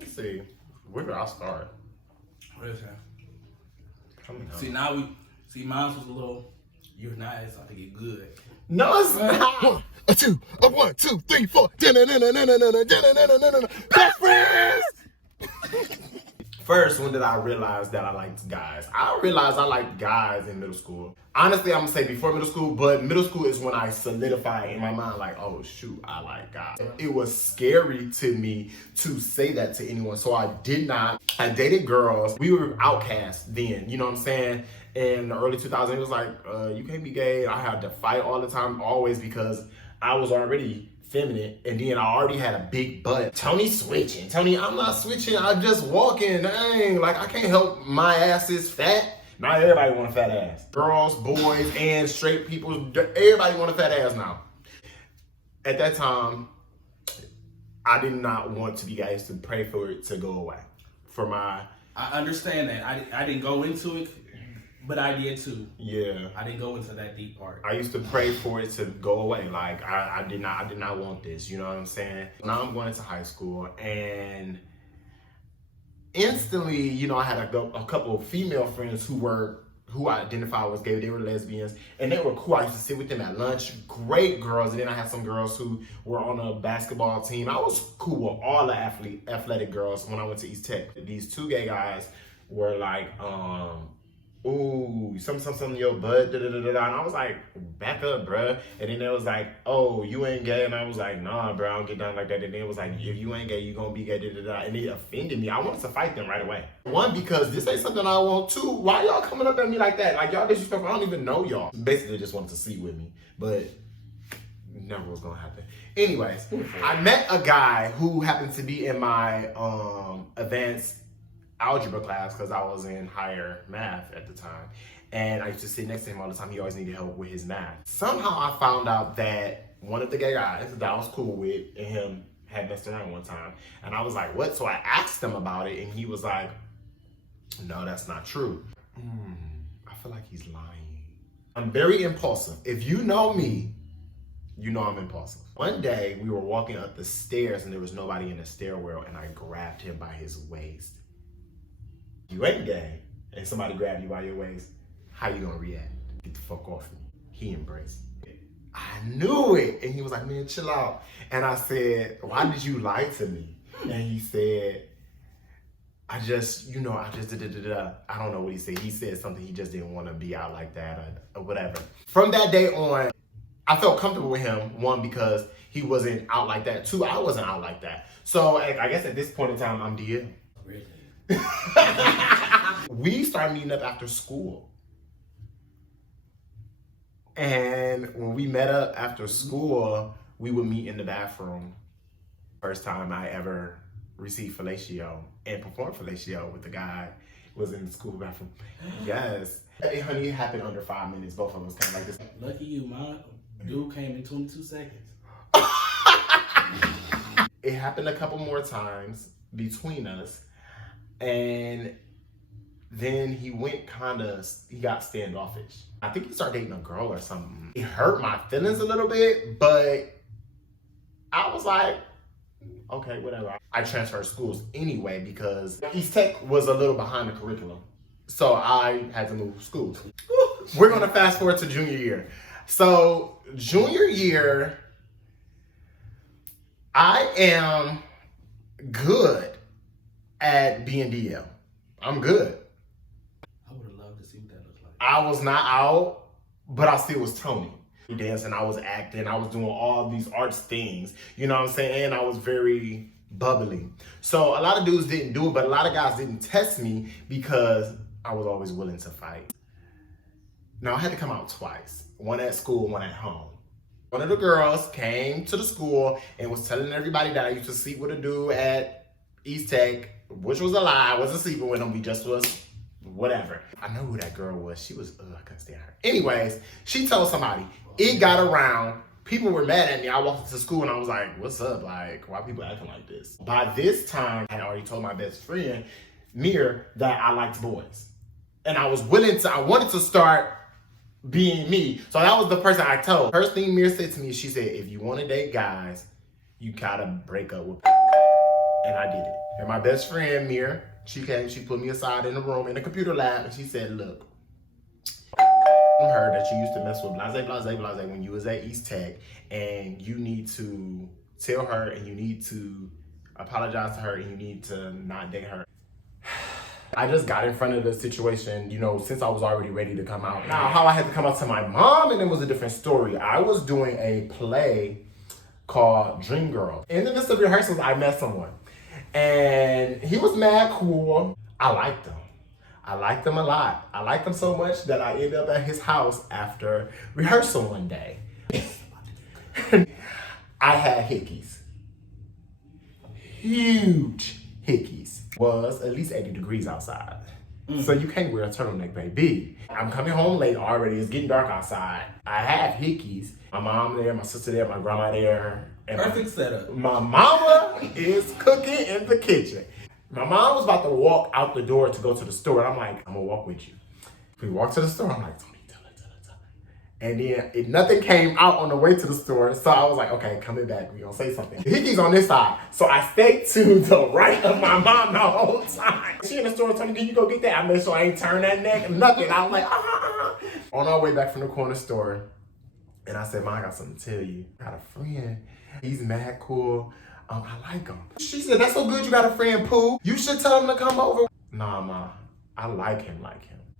Let me see. Where do I start? What is that? See, mine was a little, you're not, it's about to get good. No, it's not. 1, a 2, a 1, 2, 3, 4. Bestfrenz. First, when did I realize that I liked guys? I realized I liked guys in middle school. Honestly, I'm gonna say before middle school, but middle school is when I solidified in my mind, like, oh shoot, I like guys. It was scary to me to say that to anyone, so I did not. I dated girls. We were outcasts then, you know what I'm saying? In the early 2000s, it was like, you can't be gay. I had to fight all the time, always, because I was already feminine, and then I already had a big butt. Tony's switching. Tony, I'm not switching. I'm just walking. Dang, like I can't help my ass is fat. Not everybody want a fat ass. Girls, boys, and straight people, everybody want a fat ass now. At that time, I did not want to be gay. I used to pray for it to go away. I understand that. I didn't go into it, but I did too. Yeah. I didn't go into that deep part. I used to pray for it to go away. Like I did not want this. You know what I'm saying? Now I'm going into high school, and instantly, you know, I had a couple of female friends who I identified as gay. They were lesbians, and they were cool. I used to sit with them at lunch. Great girls. And then I had some girls who were on a basketball team. I was cool with all the athletic girls when I went to East Tech. These two gay guys were like, ooh, something in your butt, and I was like, back up, bruh. And then it was like, oh, you ain't gay, and I was like, nah, bro, I don't get down like that. And then it was like, if you ain't gay, you gonna be gay, and it offended me. I wanted to fight them right away. One, because this ain't something I want. Two, why y'all coming up at me like that? Like, y'all disrespectful, I don't even know y'all. Basically, just wanted to sleep with me, but never was gonna happen. Anyways, I met a guy who happened to be in my advanced algebra class, because I was in higher math at the time, and I used to sit next to him all the time. He always needed help with his math. Somehow I found out that one of the gay guys that I was cool with and him had messed around one time, and I was like, what? So I asked him about it, and he was like, no, that's not true. I feel like he's lying. I'm very impulsive. If you know me, you know I'm impulsive. One day we were walking up the stairs and there was nobody in the stairwell, and I grabbed him by his waist. You ain't gay, and somebody grab you by your waist, how you gonna react? Get the fuck off me. He embraced it. I knew it. And he was like, man, chill out. And I said, why did you lie to me? And he said, I just I don't know what he said. He said something, he just didn't want to be out like that or whatever. From that day on, I felt comfortable with him. One, because he wasn't out like that. Two, I wasn't out like that. So I guess at this point in time, I'm DL. Really? We started meeting up after school. And when we met up after school, we would meet in the bathroom. First time I ever received fellatio and performed fellatio with a guy was in the school bathroom. Yes. Hey, honey, it happened under 5 minutes. Both of us kind of like this. Lucky you, my dude came in 22 seconds. It happened a couple more times between us. And then he got standoffish. I think he started dating a girl or something. It hurt my feelings a little bit, but I was like, okay, whatever. I transferred schools anyway because East Tech was a little behind the curriculum. So I had to move schools. We're gonna fast forward to junior year. So junior year, I am good at being DL. I'm good. I would have loved to see what that looks like. I was not out, but I still was Tony. Dancing, I was acting, I was doing all these arts things, you know what I'm saying? And I was very bubbly. So a lot of dudes didn't do it, but a lot of guys didn't test me because I was always willing to fight. Now I had to come out twice, one at school, one at home. One of the girls came to the school and was telling everybody that I used to sleep with a dude at East Tech, which was a lie. I wasn't sleeping with him. We just was whatever. I know who that girl was. She was, I couldn't stand her. Anyways, she told somebody. It got around. People were mad at me. I walked into school and I was like, what's up? Like, why are people acting like this? By this time, I had already told my best friend, Mir, that I liked boys. And I wanted to start being me. So that was the person I told. First thing Mir said to me, she said, if you want to date guys, you gotta break up with And I did it. And my best friend, Mir, she came, she put me aside in the room, in the computer lab, and she said, look, I heard that you used to mess with blase when you was at East Tech, and you need to tell her, and you need to apologize to her, and you need to not date her. I just got in front of the situation, you know, since I was already ready to come out. Now, how I had to come out to my mom, and it was a different story. I was doing a play called Dream Girl. In the midst of rehearsals, I met someone, and he was mad cool. I liked him. I liked him a lot. I liked him so much that I ended up at his house after rehearsal one day. I had hickeys. Huge hickeys. Was at least 80 degrees outside. So you can't wear a turtleneck, baby. I'm coming home late already. It's getting dark outside. I have hickeys. My mom there, my sister there, my grandma there. And Perfect setup. My mama is cooking in the kitchen. My mom was about to walk out the door to go to the store. And I'm like, I'm gonna walk with you. We walked to the store. I'm like, Tony, tell her. And then nothing came out on the way to the store. So I was like, okay, coming back, we gonna say something. The hickey's on this side. So I stayed to the right of my mom the whole time. She in the store told me, can you go get that? I made sure I ain't turn that neck, nothing. I was like, On our way back from the corner store, and I said, Mom, I got something to tell you. I got a friend. He's mad cool. I like him. She said, that's so good you got a friend, Pooh. You should tell him to come over. Nah, Ma, I like him.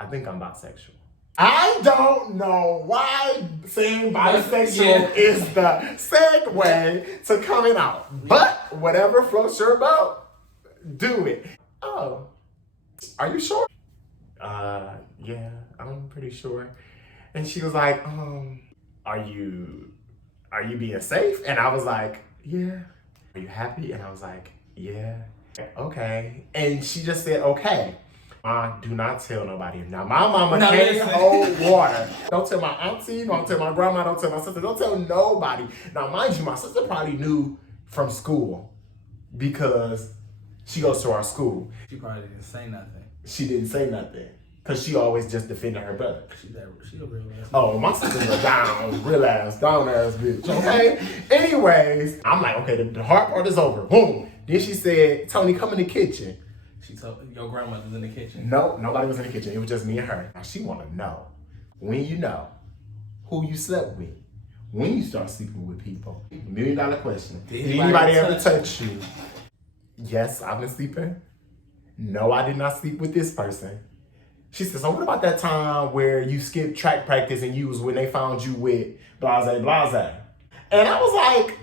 I think I'm bisexual. I don't know why saying bisexual is the segue to coming out. But whatever floats your boat, do it. Oh, are you sure? Yeah, I'm pretty sure. And she was like, are you being safe? And I was like, yeah. Are you happy? And I was like, yeah. Okay. And she just said, okay. Do not tell nobody. Now, my mama can't hold water. Don't tell my auntie, don't tell my grandma, don't tell my sister, don't tell nobody. Now, mind you, my sister probably knew from school because she goes to our school. She probably didn't say nothing. She didn't say nothing because she always just defended her brother. She a real ass. Oh, my sister's a down ass bitch, okay? Anyways, I'm like, okay, the hard part is over. Boom. Then she said, Tony, come in the kitchen. She told your grandmother was in the kitchen. No, nobody was in the kitchen. It was just me and her. Now, she want to know when you know who you slept with, when you start sleeping with people. $1 million question. Did anybody ever touch you? Yes, I've been sleeping. No, I did not sleep with this person. She said, so what about that time where you skipped track practice and you was when they found you with blase? And I was like,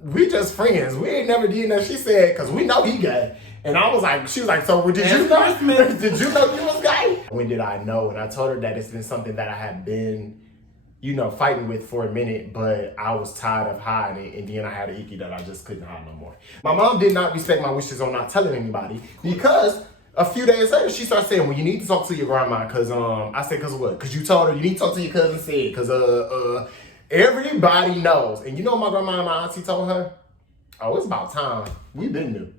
we just friends. We ain't never did nothing. She said, because we know he gay. And I was like, she was like, so did you know? Did you know you was gay? When did I know? And I told her that it's been something that I had been, fighting with for a minute, but I was tired of hiding it. And then I had an icky that I just couldn't hide no more. My mom did not respect my wishes on not telling anybody because a few days later, she started saying, well, you need to talk to your grandma because, I said, because what? Because you told her you need to talk to your cousin said, because, everybody knows. And you know what my grandma and my auntie told her? Oh, it's about time. We been new.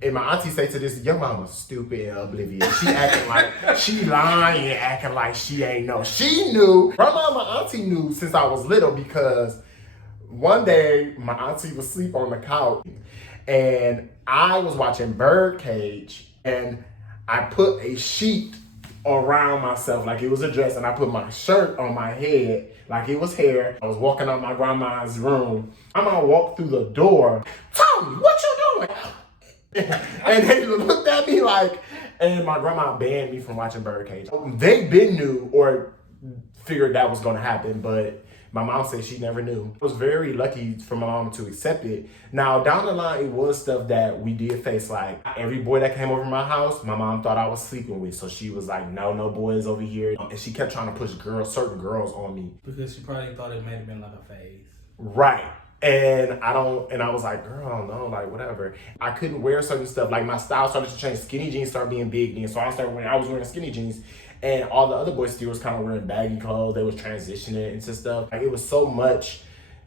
And my auntie say to this, your mama's stupid and oblivious. She acting like, she lying, acting like she ain't know. She knew. Grandma and my auntie knew since I was little because one day my auntie was asleep on the couch and I was watching Birdcage and I put a sheet around myself like it was a dress and I put my shirt on my head like it was hair. I was walking out my grandma's room. I'm gonna walk through the door. Tommy, what you doing? And they looked at me like, and my grandma banned me from watching Birdcage. They been knew or figured that was gonna happen, but my mom said she never knew. I was very lucky for my mom to accept it. Now, down the line, it was stuff that we did face. Like, every boy that came over to my house, my mom thought I was sleeping with. So she was like, no boys over here. And she kept trying to push certain girls on me. Because she probably thought it may have been like a phase. Right. And I was like, girl, I don't know, like, whatever. I couldn't wear certain stuff. Like, my style started to change. Skinny jeans started being big then. So I was wearing skinny jeans. And all the other boys still was kind of wearing baggy clothes. They was transitioning into stuff. Like, it was so much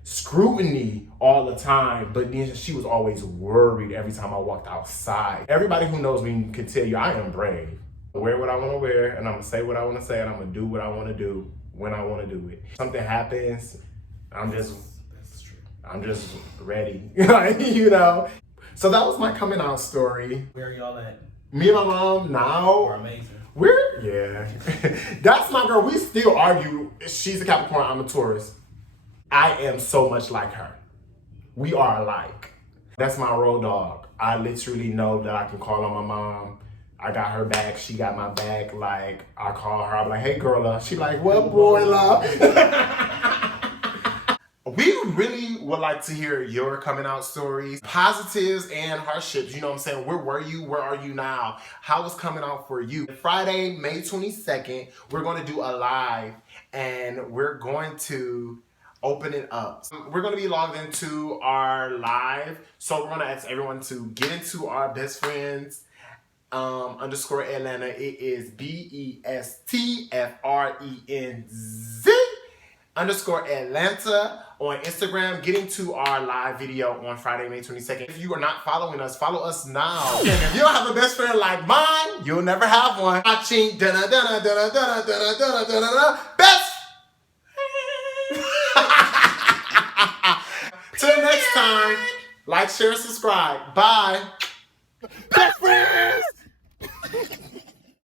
scrutiny all the time. But then she was always worried every time I walked outside. Everybody who knows me can tell you I am brave. I wear what I want to wear, and I'm going to say what I want to say, and I'm going to do what I want to do when I want to do it. Something happens, I'm just ready, like, So that was my coming out story. Where are y'all at? Me and my mom now. We're amazing. Yeah. That's my girl. We still argue. She's a Capricorn, I'm a Taurus. I am so much like her. We are alike. That's my road dog. I literally know that I can call on my mom. I got her back. She got my back. Like, I call her. I'm like, hey, girl. She like, what, boy, love? We really would like to hear your coming out stories, positives and hardships. You know what I'm saying? Where were you? Where are you now? How was coming out for you? Friday, May 22nd, we're going to do a live and we're going to open it up. We're going to be logged into our live. So we're going to ask everyone to get into our best friends underscore Atlanta. It is BESTFRENZ underscore Atlanta on Instagram. Get into our live video on Friday, May 22nd. If you are not following us, follow us now. And if you don't have a best friend like mine, you'll never have one. Watching best. Till next time, like, share, subscribe. Bye. Best friends!